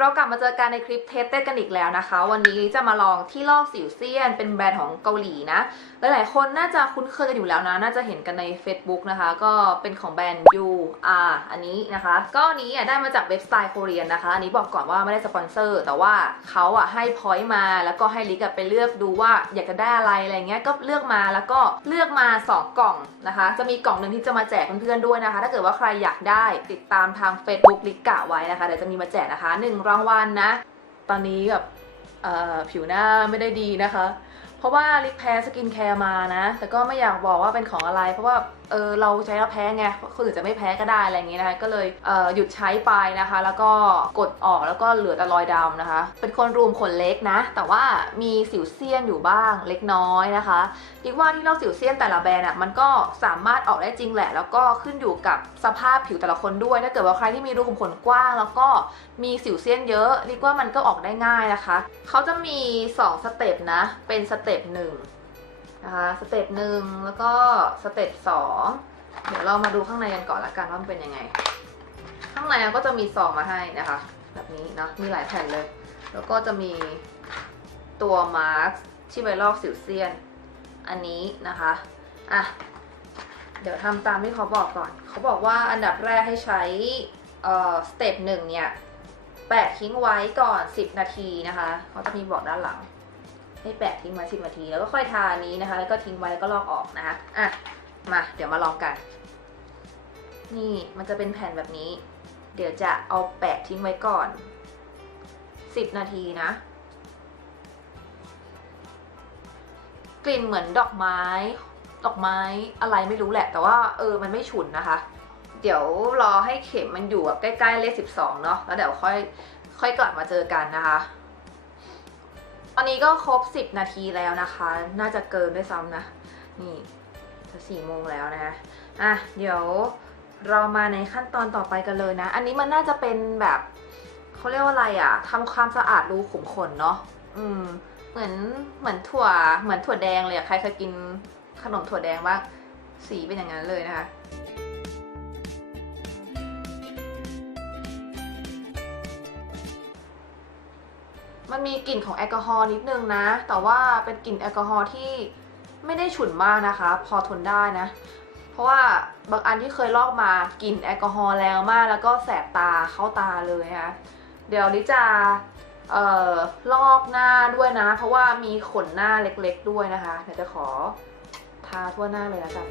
เรากลับมาเจอกันในคลิปเทสเต้กันอีกแล้วนะคะ วันนี้จะมาลองที่ลอกสิวเซียน เป็นแบรนด์ของเกาหลีนะ หลาย ๆ คนน่าจะคุ้นเคยกันอยู่แล้วนะ น่าจะเห็นกันใน Facebook นะคะ ก็เป็นของแบรนด์ UR อันนี้นะคะ ก็อันนี้อะได้มาจากเว็บสไตล์โคเรียนนะคะ อันนี้บอกก่อนว่าไม่ได้สปอนเซอร์ แต่ว่าเขาอะให้พอยต์มา แล้วก็ให้ลิกไปเลือกดูว่าอยากจะได้อะไรอะไรเงี้ย ก็เลือกมาแล้วก็เลือกมา 2 กล่องนะคะ จะมีกล่องหนึ่งที่จะมาแจกเพื่อน ๆ ด้วยนะคะ ถ้าเกิดว่าใครอยากได้ติดตามทาง Facebook ลิกกะไว้นะคะ เดี๋ยวจะมีมาแจกนะคะหนรางวัลนะ ตอนนี้แบบผิวหน้าไม่ได้ดีนะคะ เพราะว่าลิปแพ้สกินแคร์มานะ แต่ก็ไม่อยากบอกว่าเป็นของอะไร เพราะว่าเออเราใช้แล้วแพ้ไงคนอื่นจะไม่แพ้ก็ได้อะไรอย่างเงี้ยนะคะก็เลยเออหยุดใช้ไปนะคะ แล้วก็กดออกแล้วก็เหลือแต่รอยดำนะคะ เป็นคนรูมขนเล็กนะ แต่ว่ามีสิวเซียนอยู่บ้างเล็กน้อยนะคะคิดว่าที่เราสิวเซียนแต่ละแบรนด์อะมันก็สามารถออกได้จริงแหละ แล้วก็ขึ้นอยู่กับสภาพผิวแต่ละคนด้วยถ้าเกิดว่าใครที่มีรูขุมขนกว้าง แล้วก็มีสิวเซียนเยอะเรีกว่ามันก็ออกได้ง่ายนะคะเขาจะมี 2 สเต็ปนะ เป็นสเต็ปห นะคะสเต็ปหนึ่งแล้วก็สเต็ปสองเดี๋ยวเรามาดูข้างในกันก่อนละกันว่ามันเป็นยังไง ข้างในก็จะมีซองมาให้นะคะ แบบนี้นะมีหลายแผ่นเลย แล้วก็จะมีตัวมาร์กที่ไว้ลอกสิวเซียน อันนี้นะคะอะเดี๋ยวทำตามที่เขาบอกก่อน เขาบอกว่าอันดับแรกให้ใช้สเต็ปหนึ่งเนี่ยแปะทิ้งไว้ก่อน 10 นาทีนะคะ เขาจะมีบอกด้านหลัง ให้แปะทิ้งไว้10นาที แล้วก็ค่อยทาอันนี้นะคะ แล้วก็ทิ้งไว้แล้วก็ลอกออกนะคะอะมาเดี๋ยวมาลองกัน นี่มันจะเป็นแผ่นแบบนี้ เดี๋ยวจะเอาแปะทิ้งไว้ก่อน10นาทีนะ กลิ่นเหมือนดอกไม้ ดอกไม้อะไรไม่รู้แหละ แต่ว่าเออมันไม่ฉุนนะคะ เดี๋ยวรอให้เข็มมันอยู่แบบใกล้ๆเลข12เนาะแล้วเดี๋ยวค่อยค่อยกลับมาเจอกันนะคะ ตอนนี้ก็ครบ 10 นาทีแล้วนะคะ น่าจะเกินด้วยซ้ำนะ นี่จะสี่โมงแล้วนะคะอะ เดี๋ยวเรามาในขั้นตอนต่อไปกันเลยนะ อันนี้มันน่าจะเป็นแบบเขาเรียกว่าอะไรอะทำความสะอาดรูขุมขนเนาะ อืม เหมือน เหมือนถั่ว เหมือนถั่วแดงเลยอะใครเคยกินขนมถั่วแดงบ้าง สีเป็นอย่างนั้นเลยนะคะ มันมีกลิ่นของแอลกอฮอล์นิดนึงนะ แต่ว่าเป็นกลิ่นแอลกอฮอล์ที่ไม่ได้ฉุนมากนะคะ พอทนได้นะ เพราะว่าบางอันที่เคยลอกมากลิ่นแอลกอฮอล์แรงมาก แล้วก็แสบตาเข้าตาเลยนะคะเดี๋ยวลิจะออลอกหน้าด้วยนะ เพราะว่ามีขนหน้าเล็กๆด้วยนะคะเดี๋ยวจะขอทาทั่วหน้าเลยแล้วกัน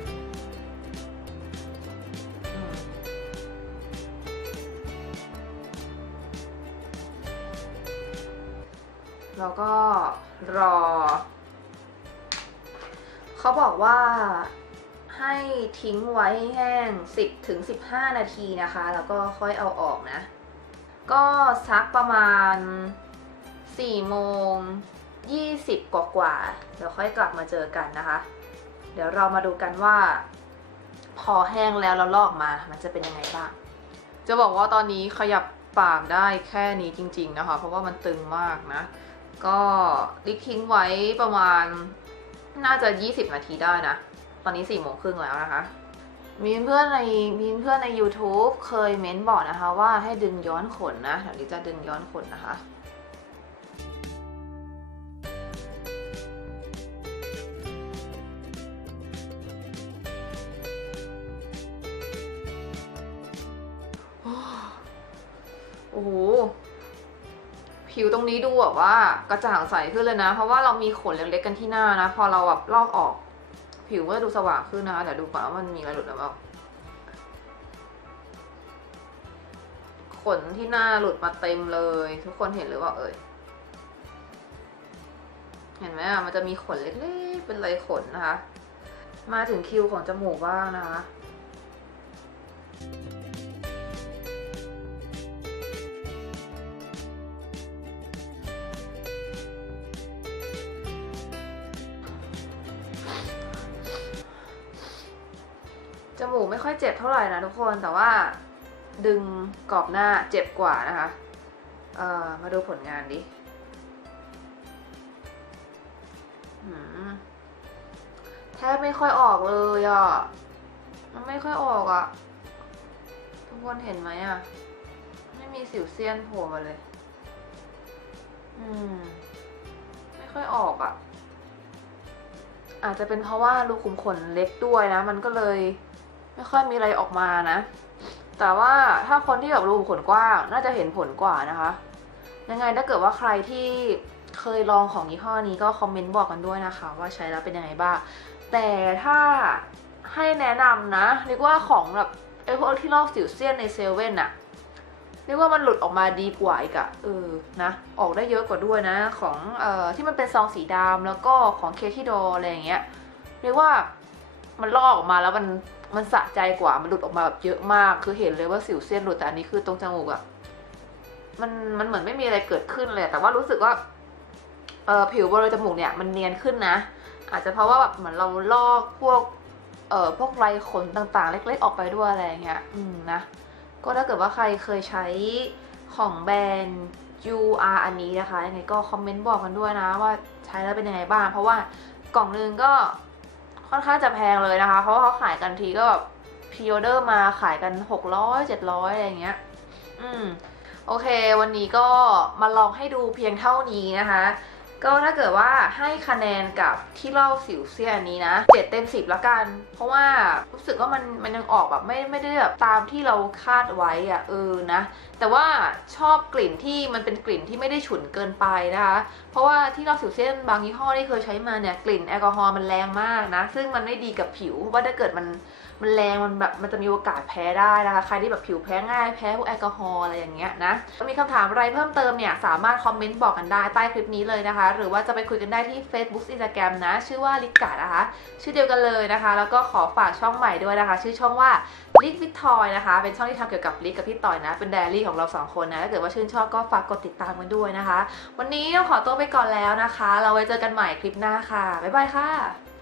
แล้วก็รอ เขาบอกว่าให้ทิ้งไว้ให้แห้ง 10ถึง15 นาทีนะคะ แล้วก็ค่อยเอาออกนะ ก็ซักประมาณ4โมง20 กว่ากว่าเดี๋ยวค่อยกลับมาเจอกันนะคะ เดี๋ยวเรามาดูกันว่า พอแห้งแล้วแล้วลอกมา มันจะเป็นยังไงบ้าง จะบอกว่าตอนนี้ขยับปากได้แค่นี้จริง ๆนะคะ เพราะว่ามันตึงมากนะ ก็ลิกทิ้งไว้ประมาณน่าจะ 20 นาทีได้นะ ตอนนี้4โมงครึ่งแล้วนะคะ มีเพื่อนในมีเพื่อนใน YouTube เคยเม้นบอกนะคะว่าให้ดึงย้อนขนนะเดี๋ยวลิจะดึงย้อนขนนะคะโอ้โห ผิวตรงนี้ดูแบบว่ากระจ่างใสขึ้นเลยนะ เพราะว่าเรามีขนเล็กๆกันที่หน้านะ พอเราแบบลอกออก ผิวก็จะดูสว่างขึ้นนะคะเดี๋ยวดูก่อนว่ามันมีอะไรหลุดหรือเปล่าขนที่หน้าหลุดมาเต็มเลย ทุกคนเห็นหรือเปล่าเอ่ยเห็นไหมอะมันจะมีขนเล็กๆเป็นไรขนนะคะ มาถึงคิวของจมูกบ้างนะคะ จมูกไม่ค่อยเจ็บเท่าไหร่นะทุกคนแต่ว่าดึงกรอบหน้าเจ็บกว่านะคะเอ่อมาดูผลงานดิแทบไม่ค่อยออกเลยอะมันไม่ค่อยออกอะ ทุกคนเห็นไหมอะ ไม่มีสิวเซียนโผล่มาเลย อืม ไม่ค่อยออกอะ อาจจะเป็นเพราะว่ารูขุมขนเล็กด้วยนะ มันก็เลย ไม่ค่อยมีอะไรออกมานะ แต่ว่าถ้าคนที่แบบรูขุมขนกว้างน่าจะเห็นผลกว่านะคะ ยังไงถ้าเกิดว่าใครที่เคยลองของยี่ห้อนี้ก็คอมเมนต์บอกกันด้วยนะคะ ว่าใช้แล้วเป็นยังไงบ้าง แต่ถ้าให้แนะนำนะเรียกว่าของแบบไอพวกที่ลอกสิวเซียนในเซเว่นอะเรียกว่ามันหลุดออกมาดีกว่าอีกอะเออนะ ออกได้เยอะกว่าด้วยนะ ของเอ่อที่มันเป็นซองสีดำแล้วก็ของเคที่โดอะไรอย่างเงี้ยเรียกว่ามันลอกออกมาแล้วมัน มันสะใจกว่า มันหลุดออกมาแบบเยอะมาก คือเห็นเลยว่าสิวเซียนหลุด แต่อันนี้คือตรงจมูกอะมัน มันเหมือนไม่มีอะไรเกิดขึ้นเลย แต่ว่ารู้สึกว่า เออผิวบริเวณจมูกเนี่ย มันเนียนขึ้นนะ อาจจะเพราะว่าแบบเหมือนเราลอกพวก เอ่อ พวกไรขนต่างๆ เล็ก ๆ ออกไปด้วยอะไรเงี้ย อืมนะ ก็ถ้าเกิดว่าใครเคยใช้ของแบรนด์ UR อันนี้นะคะ ยังไงก็คอมเมนต์บอกกันด้วยนะว่าใช้แล้วเป็นยังไงบ้าง เพราะว่ากล่องนึงก็ ค่อนข้างจะแพงเลยนะคะ เพราะเขาขายกันทีก็แบบพ r ออเดอร์มาขายกัน 600 700 อะไรอย่างเงี้ย อืม โอเค วันนี้ก็มาลองให้ดูเพียงเท่านี้นะคะ ก็ถ้าเกิดว่าให้คะแนนกับที่เล่าสิวเซียนอันนี้นะเจ็ดเต็มสิบละกัน เพราะว่ารู้สึกว่ามันมันยังออกแบบไม่ไม่ได้แบบตามที่เราคาดไว้อะเออนะ แต่ว่าชอบกลิ่นที่มันเป็นกลิ่นที่ไม่ได้ฉุนเกินไปนะคะ เพราะว่าที่เราสิวเซียนบางยี่ห้อที่เคยใช้มาเนี่ยกลิ่นแอลกอฮอล์มันแรงมากนะ ซึ่งมันไม่ดีกับผิวว่าถ้าเกิดมัน มันแรงมันแบบมันจะมีโอกาสแพ้ได้นะคะ ใครที่แบบผิวแพ้ง่ายแพ้พวกแอลกอฮอล์อะไรอย่างเงี้ยนะมีคำถามอะไรเพิ่มเติมเนี่ยสามารถคอมเมนต์บอกกันได้ใต้คลิปนี้เลยนะคะ หรือว่าจะไปคุยกันได้ที่ Facebook Instagram นะ ชื่อว่าลิกกานะคะ ชื่อเดียวกันเลยนะคะ แล้วก็ขอฝากช่องใหม่ด้วยนะคะ ชื่อช่องว่าลิกวิททอยนะคะ เป็นช่องที่ทำเกี่ยวกับลิกกับพี่ต่อยนะ เป็นไดอารี่ของเราสองคนนะถ้าเกิดว่าชื่นชอบก็ฝากกดติดตามกันด้วยนะคะ วันนี้ต้องขอตัวไปก่อนแล้วนะคะ เราไว้เจอกันใหม่คลิปหน้าค่ะบ๊ายบายค่ะ